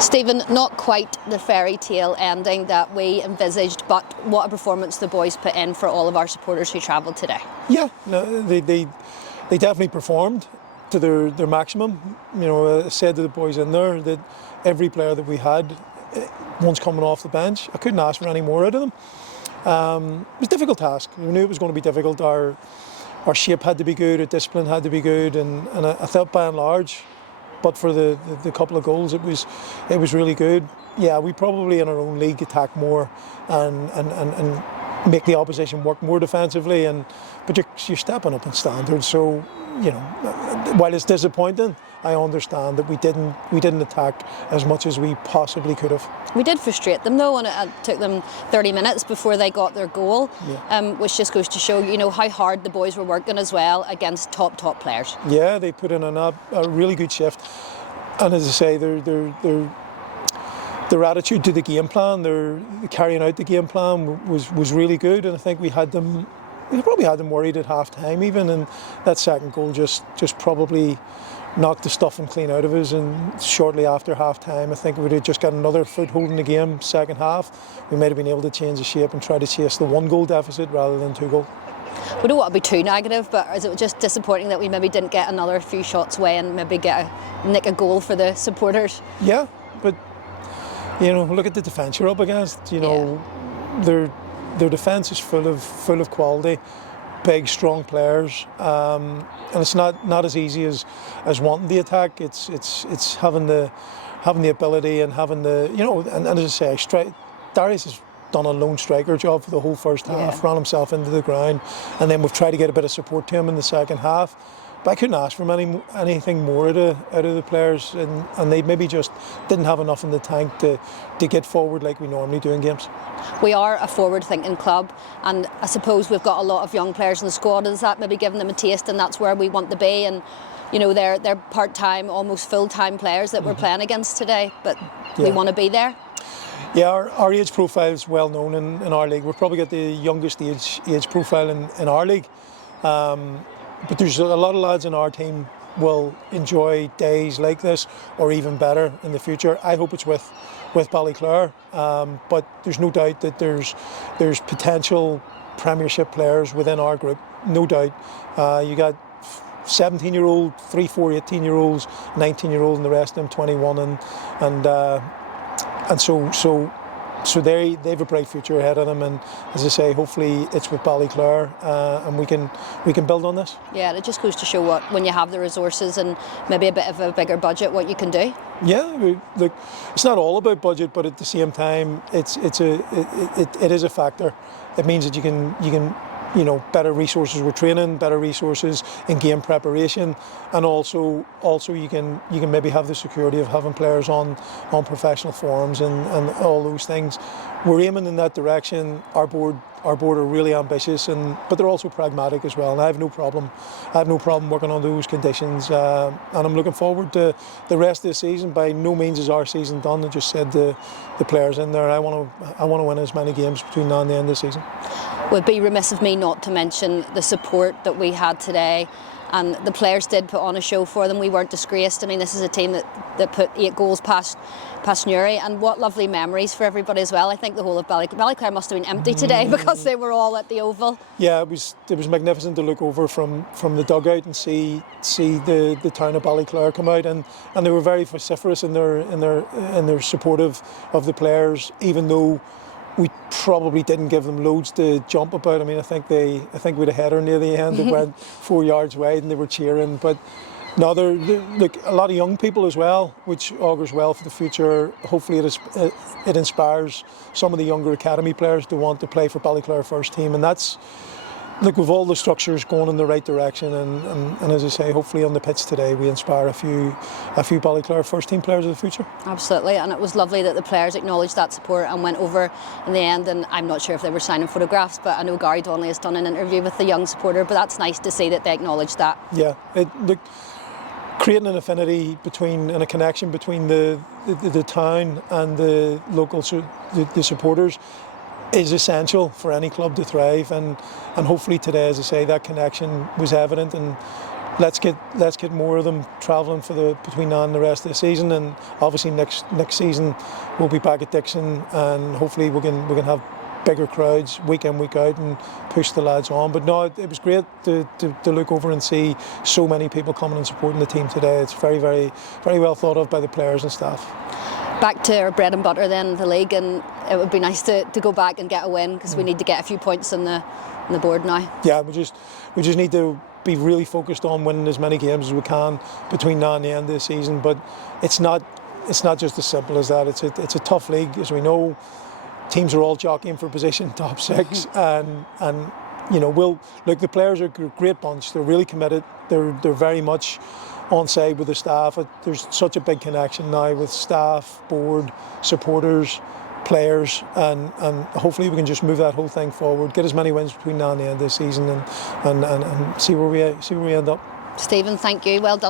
Stephen, not quite the fairy tale ending that we envisaged, but what a performance the boys put in for all of our supporters who travelled today. Yeah, no, they definitely performed to their maximum. You know, I said to the boys in there that every player that we had, once coming off the bench, I couldn't ask for any more out of them. It was a difficult task. We knew it was going to be difficult. Our shape had to be good, our discipline had to be good, and I felt by and large, but for the couple of goals, it was really good. Yeah, we probably in our own league attack more and make the opposition work more defensively, but you're stepping up in standards. So, you know, while it's disappointing, I understand that we didn't attack as much as we possibly could have. We did frustrate them though, and it took them 30 minutes before they got their goal, which just goes to show, you know, how hard the boys were working as well against top players. Yeah, they put in a really good shift, and as I say, their attitude to the game plan, their carrying out the game plan was really good, and I think we probably had them worried at half time even, and that second goal just probably knocked the stuffing clean out of us. And shortly after half time, I think we would have just got another foothold in the game. Second half, we might have been able to change the shape and try to chase the 1-goal deficit rather than 2 goals. We don't want to be too negative, but is it just disappointing that we maybe didn't get another few shots away and maybe nick a goal for the supporters? Yeah, but you know, look at the defence you're up against. You know, their defence is full of quality, big, strong players, and it's not as easy as wanting the attack. It's having the ability and having the, you know, and as I say, Darius has done a lone striker job for the whole first half, ran himself into the ground, and then we've tried to get a bit of support to him in the second half. But I couldn't ask for anything more out of the players, and they maybe just didn't have enough in the tank to get forward like we normally do in games. We are a forward-thinking club, and I suppose we've got a lot of young players in the squad. Is that maybe giving them a taste, and that's where we want to be? And you know, they're part-time, almost full-time players that we're playing against today, but we want to be there. Yeah, our age profile is well known in our league. We've probably got the youngest age profile in our league. But there's a lot of lads in our team will enjoy days like this, or even better in the future. I hope it's with Ballyclare, but there's no doubt that there's potential Premiership players within our group. No doubt. You got 17-year-old, 3-4 18-year-olds, 19-year-olds, and the rest of them 21, and so they have a bright future ahead of them, and as I say, hopefully it's with Ballyclare, and we can build on this. Yeah, it just goes to show what, when you have the resources and maybe a bit of a bigger budget, what you can do. Yeah, look, it's not all about budget, but at the same time, it is a factor. It means that you can. You know, better resources with training, better resources in game preparation, and also you can maybe have the security of having players on professional forums and all those things. We're aiming in that direction. Our board are really ambitious, but they're also pragmatic as well. And I have no problem working on those conditions. And I'm looking forward to the rest of the season. By no means is our season done. I just said to the players in there, I want to win as many games between now and the end of the season. It would be remiss of me not to mention the support that we had today, and the players did put on a show for them. We weren't disgraced. I mean, this is a team that put 8 goals past Newry, and what lovely memories for everybody as well. I think the whole of Ballyclare must have been empty today because they were all at the Oval. Yeah, it was magnificent to look over from the dugout and see the town of Ballyclare come out, and they were very vociferous in their supportive of the players, even though we probably didn't give them loads to jump about. I mean, I think we had a header near the end that went 4 yards wide, and they were cheering. But no, look, a lot of young people as well, which augurs well for the future. Hopefully, it inspires some of the younger academy players to want to play for Ballyclare first team, and that's. Look, with all the structures going in the right direction, and as I say, hopefully on the pitch today we inspire a few Ballyclare first team players of the future. Absolutely, and it was lovely that the players acknowledged that support and went over in the end. And I'm not sure if they were signing photographs, but I know Gary Donnelly has done an interview with the young supporter. But that's nice to see that they acknowledged that. Yeah, look, creating an affinity and a connection between the town and the local the supporters is essential for any club to thrive, and hopefully today, as I say, that connection was evident, and let's get more of them travelling between now and the rest of the season, and obviously next season we'll be back at Dixon, and hopefully we can have bigger crowds week in, week out, and push the lads on. But no, it was great to look over and see so many people coming and supporting the team today. It's very, very, very well thought of by the players and staff. Back to our bread and butter then, the league, and it would be nice to go back and get a win, because we need to get a few points on the board now. Yeah, we just need to be really focused on winning as many games as we can between now and the end of the season. But it's not just as simple as that. It's a tough league, as we know. Teams are all jockeying for position, top six, and the players are a great bunch. They're really committed. They're very much on side with the staff. There's such a big connection now with staff, board, supporters, players, and hopefully we can just move that whole thing forward, get as many wins between now and the end of the season, and see where we end up. Stephen, thank you. Well done.